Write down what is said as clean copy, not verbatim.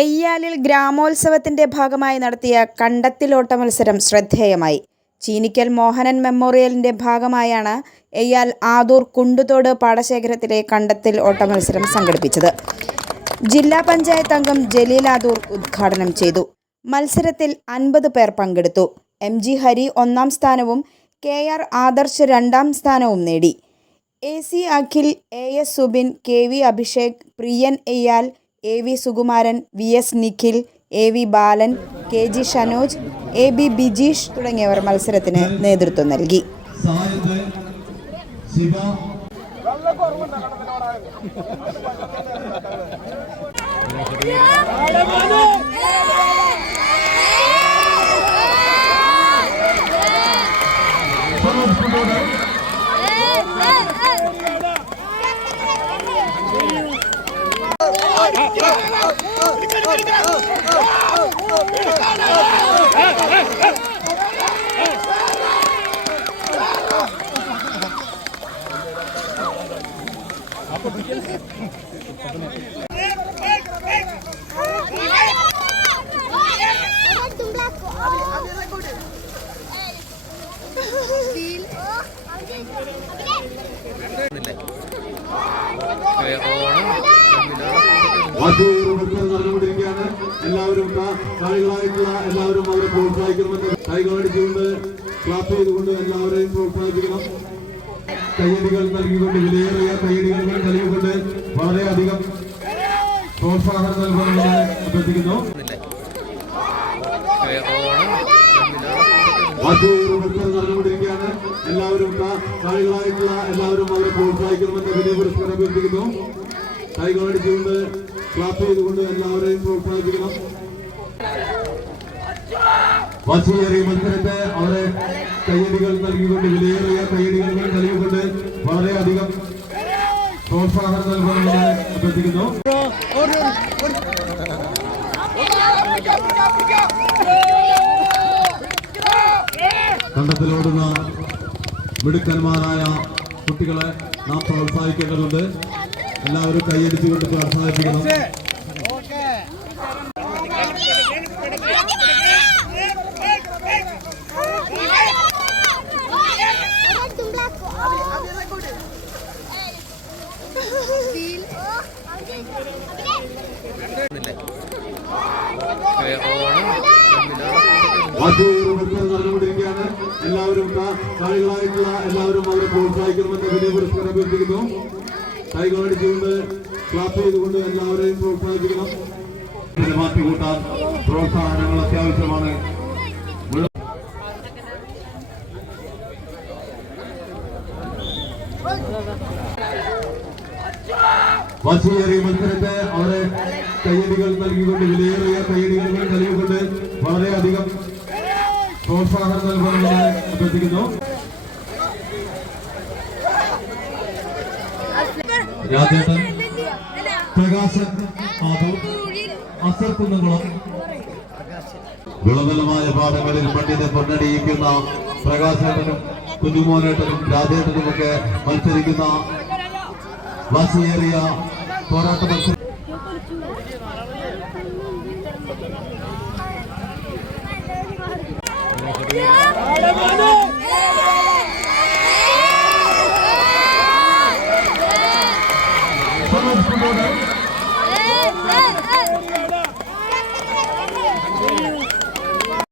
എയ്യാലിൽ ഗ്രാമോത്സവത്തിന്റെ ഭാഗമായി നടത്തിയ കണ്ടത്തിലോട്ട മത്സരം ശ്രദ്ധേയമായി. ചീനിക്കൽ മോഹനൻ മെമ്മോറിയലിന്റെ ഭാഗമായാണ് എയ്യാൽ ആദൂർ കുണ്ടുതോട് പാടശേഖരത്തിലെ കണ്ടത്തിൽ ഓട്ട മത്സരം സംഘടിപ്പിച്ചത്. ജില്ലാ പഞ്ചായത്ത് അംഗം ജലീൽ ആദൂർ ഉദ്ഘാടനം ചെയ്തു. മത്സരത്തിൽ 50 പേർ പങ്കെടുത്തു. MG ഹരി 1ാം സ്ഥാനവും KR ആദർശ് 2ാം സ്ഥാനവും നേടി. AC Akhil, AS Subin, KV Abhishek, പ്രിയൻ Eyyal, AV Sukumaran, VS Nikhil, AV ബാലൻ, KG ഷനോജ്, AB ബിജീഷ് തുടങ്ങിയവർ മത്സരത്തിന് നേതൃത്വം നൽകി. നടന്നുകൊണ്ടിരിക്കുകയാണ്. എല്ലാവരും കളികളായിട്ടുള്ള എല്ലാവരും അവരെ പ്രോത്സാഹിക്കണമെന്ന് കൈകളടിച്ചുകൊണ്ട് ക്ലാപ്പ് ചെയ്തുകൊണ്ട് എല്ലാവരെയും പ്രോത്സാഹിപ്പിക്കണം. കയ്യടികൾ നൽകിക്കൊണ്ട് വിലയേറിയ കയ്യടികൾ നൽകിക്കൊണ്ട് വളരെയധികം പ്രോത്സാഹനം നൽകണമെന്ന് അഭ്യർത്ഥിക്കുന്നു. നടന്നുകൊണ്ടിരിക്കുകയാണ്. എല്ലാവരും കളികളായിട്ടുള്ള എല്ലാവരും അവരെ പ്രോത്സാഹിക്കണമെന്ന് വലിയ പുരസ്കാരം അഭ്യർത്ഥിക്കുന്നു. കൈകളടിച്ചുകൊണ്ട് ക്ലാപ്പ് ചെയ്തുകൊണ്ട് എല്ലാവരെയും പ്രോത്സാഹിപ്പിക്കണം. വാശിയേറിയ മത്സരത്തെ അവരെ കയ്യടികൾ നൽകിക്കൊണ്ട് വിലയേറിയ കയ്യടികൾ നൽകിക്കൊണ്ട് വളരെയധികം പ്രോത്സാഹനം നൽകണമെന്ന് അഭ്യർത്ഥിക്കുന്നു. കണ്ടത്തിലോടുന്ന മിടുക്കന്മാരായ കുട്ടികളെ നാം പ്രോത്സാഹിക്കേണ്ടതുണ്ട്. എല്ലാവരും കൈയടിച്ചുകൊണ്ട് പ്രോത്സാഹിപ്പിക്കണം. നടന്നുകൊണ്ടിരിക്കുകയാണ്. എല്ലാവരും കളികളായിട്ടുള്ള എല്ലാവരും അവരെ പ്രോത്സാഹിക്കണമെന്ന് വലിയ പുരസ്കാരം അഭ്യർത്ഥിക്കുന്നു. കൈകളടിച്ചുകൊണ്ട് ക്ലാപ്പ് ചെയ്തുകൊണ്ട് എല്ലാവരെയും പ്രോത്സാഹിപ്പിക്കണം. മാറ്റി കൂട്ടാൻ പ്രോത്സാഹനങ്ങൾ അത്യാവശ്യമാണ്. വാശിയേറിയ മത്സരത്തെ അവരെ കയ്യടികൾ നൽകിക്കൊണ്ട് വിലയേറിയ കയ്യടികൾ നൽകിക്കൊണ്ട് വളരെയധികം പ്രോത്സാഹനം നൽകണമെന്ന് അഭ്യർത്ഥിക്കുന്നു. രാജേട്ടൻ, പ്രകാശൻ, ആദൂർ, അസർ കുന്നംകുളം. വിളനിലമായ പാഠങ്ങളിൽ മണ്ണിനെ പൊന്നണിയിക്കുന്ന പ്രകാശേട്ടനും കുഞ്ഞുമോനേട്ടനും രാജേട്ടനുമൊക്കെ മത്സരിക്കുന്ന വാശിയേറിയ പോരാട്ട മത്സരം.